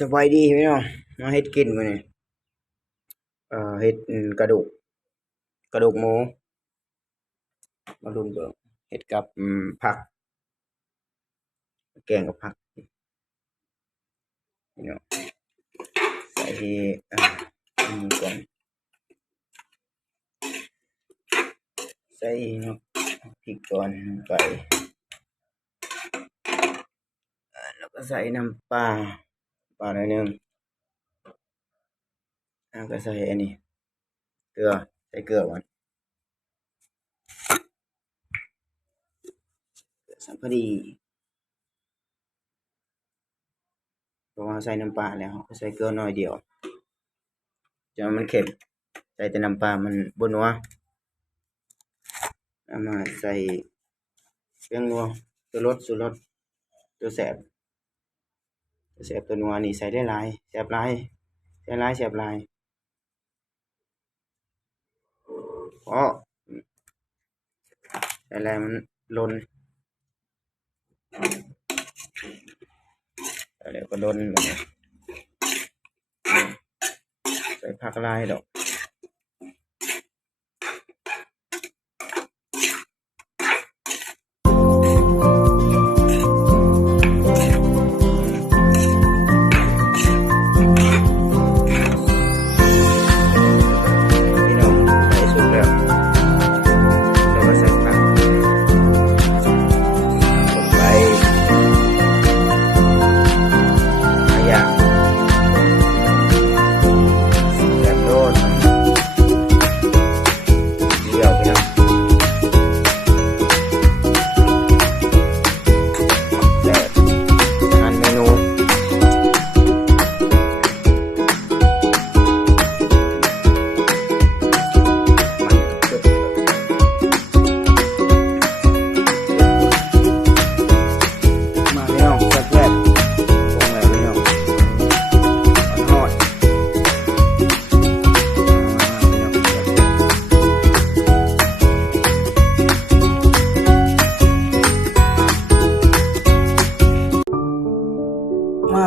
สบายดีพี่น้องมาเฮ็ดกินมื้อนี้เอ่อเฮ็ดกระดูก กระดูกหมูมาลุมเบิ่งเฮ็ดกับอืมผัก แกงกับผักพี่น้องใส่ที่อ่าอืมก่อนใส่เนาะพริกก่อนลงไปแล้วก็ใส่น้ำปลา ปลาหน่อยนึงแล้วก็ใส่อันนี้ เกลือ ใส่เกลือก่อนสัมพอดีเพราะว่าใส่น้ำปลาแล้วก็ใส่เกลือหน้อยเดียวจะมันเค็มใส่แต่น้ำปลา มันบ่นัวเอามาใส่เครื่องนัวตัวรสสูรสตัวแสบ แสบตัวนัวนี่ใส่ได้หลายแสบหลายใส่หลายแสบหลายเพราะใส่แล้วมันลนแล้วก็ลนใส่ผักลายดอก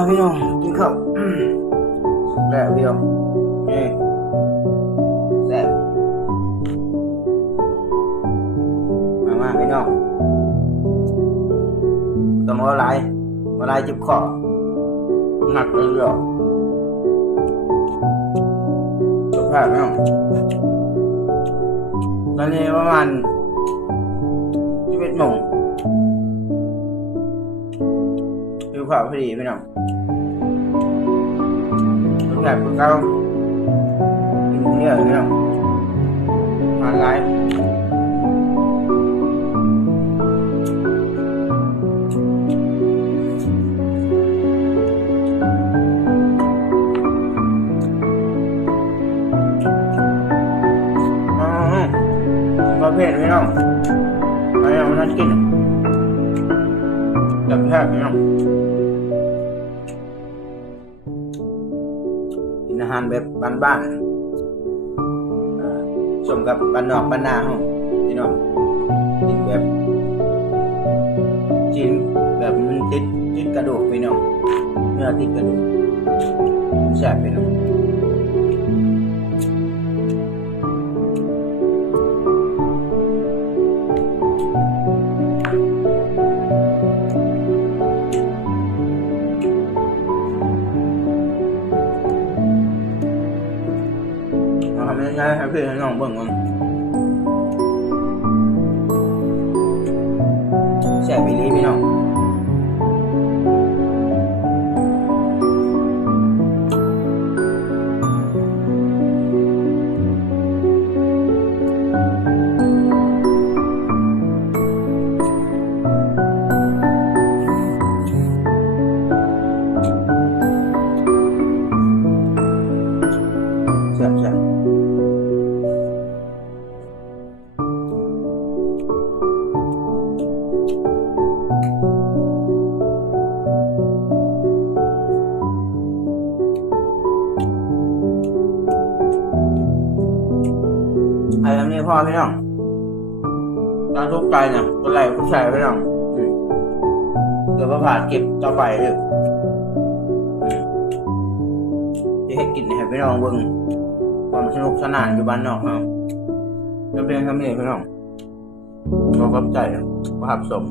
พี่น้องกินข้าวอืมสุกแล้วพี่น้องนี่แซ่บมามาพี่น้องต้องเอาอะไรเอาอะไรจิบคอหนักเลยเหรอสุภาพไหมครับตอนนี้ประมาณสิบเอ็ดโมง ดูข่าวพอดีไหมน้องทุกอย่างพวกเขากินเยอะไหมน้องมาไลฟ์อ๋อประเภทไม่น้องไม่เอามันน่ากิน จับแทบไม่น้องกินอาหารแบบบ้านๆอ่าสมกับบ้านนอกบ้านนาห้องพี่น้องกินแบบกินแบบมันติดติดกระดูกพี่น้องเนื้อติดกระดูกแซ่บพี่น้อง ทำง่ายๆให้พี่ให้น้องเบิ่งก่อนแซ่บอีหลีพี่น้อง แซ่บแซ่ไอ้ทำนี่พ่อพี่น้องตอนทุกใจเนี่ยตัวไหลผู้ชายพี่น้องอืมเดี๋ยวพระผ่าเก็บต่อไปเลยอืมจะให้กินให้พี่น้องเบิ่ง ความสนุกสนานอยู่บ้านนอกเนาะจะเป็นคำนี้พี่น้องขอขอบใจประทับสม